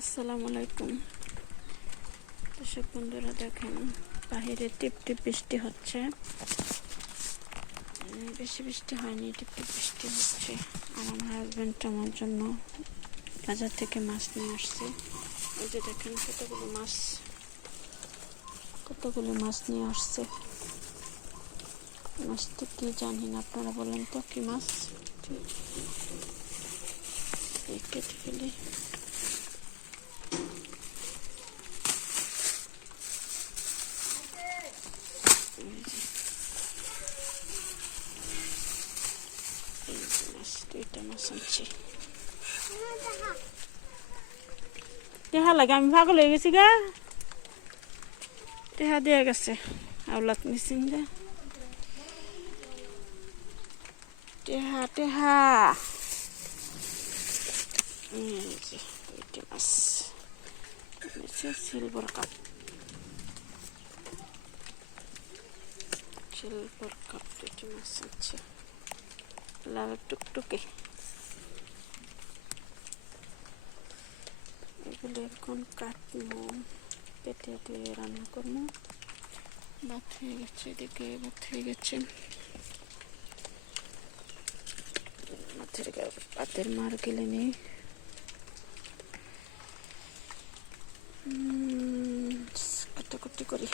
আসসালামু আলাইকুম। দর্শক বন্ধুরা দেখেন, বাহিরে টিপ টিপ বৃষ্টি হচ্ছে। বেশি বৃষ্টি হয়নি টিপ টিপ বৃষ্টি হচ্ছে। আমার হাজব্যান্ড আমার জন্য বাজার থেকে মাছ নিয়ে আসছে। ওই যে দেখেন কতগুলো মাছ কতগুলো মাছ নিয়ে আসছে। মাছটি কি জানি না, আপনারা বলেন তো, কি মাছ? কেটে ফেলি এই যে। এই যে মাছ টেহা লাগে, আমি পাগল হয়ে গেছি গা। টেহা দিয়ে গেছে আওলাত মিসিং দে। টেহা টেহা। মাছ সিলভার কাপ সিলভার কাপ দুইটা মাছ আছে লাল টুকটুকে। এগুলো এখন কাটবো কেটে দিয়ে রান্না করব। ভাত হয়ে গেছে, এদিকে ভাত হয়ে গেছে। ভাতের গা- মার গেলে নেই। করি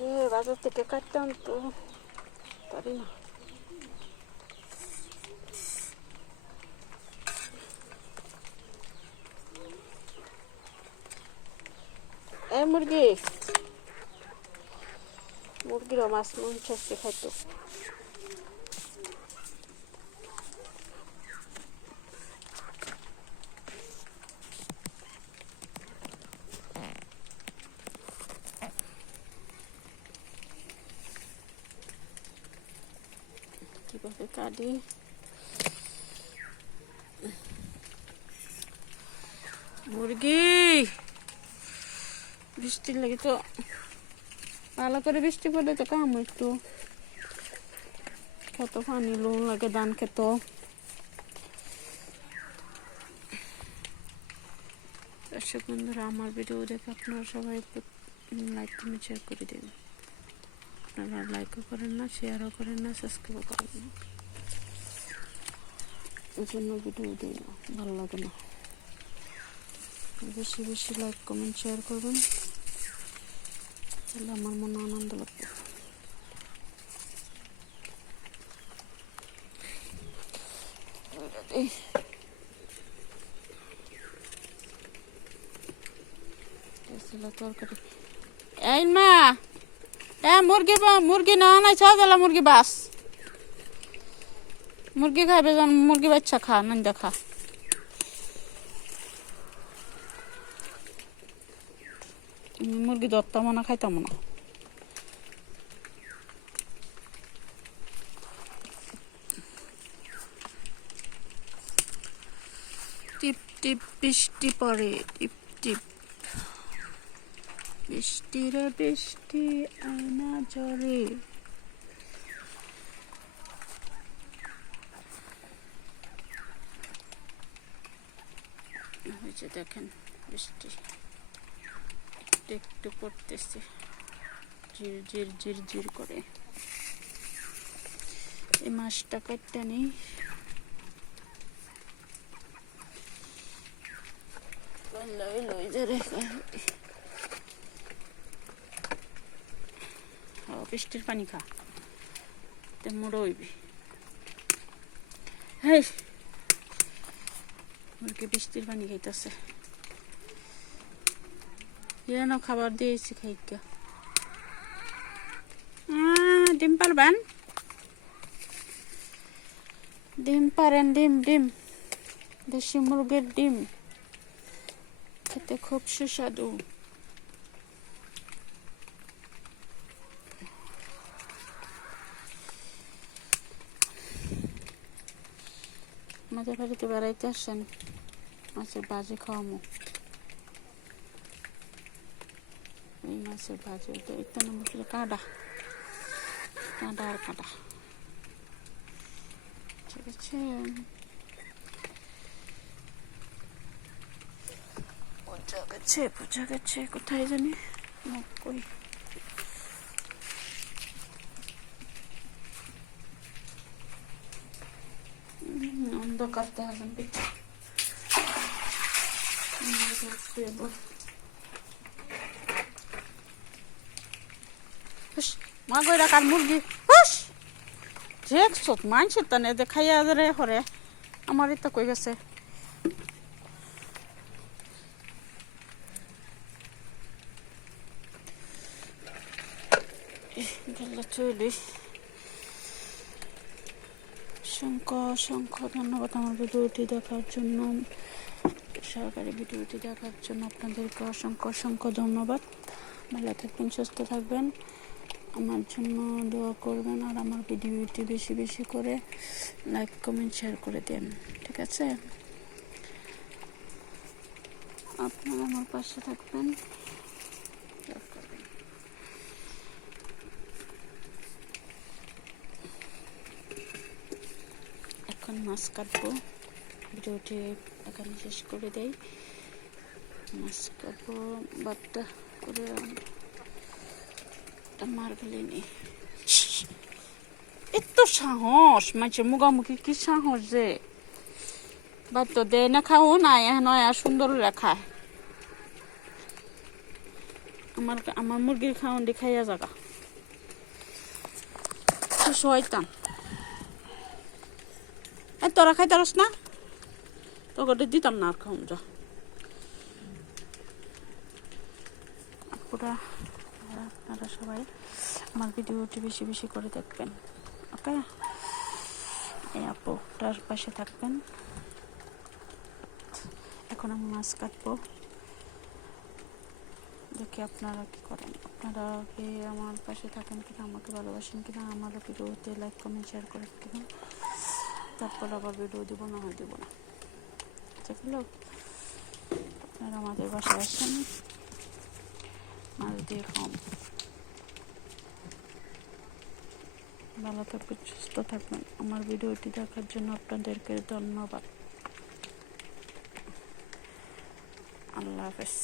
এ বাজার থেকে কাটতাম তো পারি না এ মুরগি মুরগিরও মাছ মন চাইছে খাইতো কীভাবে কাটি মুরগি বৃষ্টির লাগে তো ভালো করে বৃষ্টি পড়লে তো কাম একটু কত পানি লোন লাগে ধান খেত দর্শক বন্ধুরা আমার ভিডিও দেখে আপনারা সবাই লাইক কমেন্ট শেয়ার করে দিন আপনারা লাইকও করেন না শেয়ারও করেন না সাবস্ক্রাইবও করেন না। এই জন্য ভিডিও দিই না ভালো লাগে না। বেশি বেশি লাইক কমেন্ট শেয়ার করবেন। তাহলে আমার মনে আনন্দ লাগবে। তরকারি। এই মা! এ, মুরগি মুরগি না নাই ছ গেল মুরগি বাস। মুরগি খাইবে যখন মুরগি বাচ্চা খা নাই দেখা মুরগি ধরতাম না, খাইতাম না। টিপ টিপ, বৃষ্টি পড়ে, টিপ টিপ। বৃষ্টি রে বৃষ্টি ঝরে ওই যে দেখেন বৃষ্টি। একটু একটু পড়তেছে। ঝির ঝির ঝির ঝির করে। এই মাছটা কাটতে নেই। লই লই যে রেখা বৃষ্টির পানি খা। তে মোড় হইবি। হেই! মুরগি বৃষ্টির পানি খাইতেছে। যেন খাবার দিয়েছি আহ, ডিম পারবেন? ডিম পারেন ডিম ডিম। দেশি মুরগির ডিম। খেতে খুব সুস্বাদু। আমাদের বাড়িতে বেড়াইতে আসেন মাছের বাজি খাওয়ামো এই মাছের বাজি ওটা একটা নম্বর ছিল কাঁটা কাঁটা আর কাঁটা ঠিক আছে বোঝা গেছে বোঝা গেছে কোথায় জানি না দেখা যাবে মা গই রাখার মুরগি হুস দেখছ মানছে তানে দেখাইয়া রে হরে আমার এটা কই গেছে গেলে চলি অসংখ্য অসংখ্য ধন্যবাদ আমার ভিডিওটি দেখার জন্য, সরকারি ভিডিওটি দেখার জন্য আপনাদেরকে অসংখ্য অসংখ্য ধন্যবাদ। ভালো থাকবেন, সুস্থ থাকবেন। আমার জন্য দোয়া করবেন আর আমার ভিডিওটি বেশি বেশি করে লাইক, কমেন্ট, শেয়ার করে দেন, ঠিক আছে? আপনারা আমার পাশে থাকবেন দোয়া করবেন। এখন মাছ কাটবো ভিডিওটি এখানে শেষ করে দেই। মাছ কাটবো বাট্টা করে মার গেলে নি এত সাহস! মাছের মুখামুখি কি সাহস যে! বাদ তো দে না, খাও না আর সুন্দর লেখা আমার আমার মুরগির খাওয়ান দি খাইয়া জাগা। শয়তান। এই তোরা খাইতে পারস না তোকে দিতাম না আর খাওন যা আপুরা আপনারা সবাই আমার ভিডিওটি বেশি বেশি করে দেখবেন ওকে এই আপুটার পাশে থাকবেন এখন আমি মাছ কাটবো দেখি আপনারা কি করেন আপনারা কি আমার পাশে থাকেন কিনা আমাকে ভালোবাসেন কিনা আমার ভিডিওতে লাইক কমেন্ট শেয়ার করে কিনা তারপর আবার ভিডিও দিব না হয় দিব না। দেখল আপনারা আমাদের বাসায় আসেন। মাছ দিয়ে খাম ভালো থাকবেন, সুস্থ থাকবেন। আমার ভিডিওটি দেখার জন্য আপনাদেরকে ধন্যবাদ। আল্লাহ হাফেজ।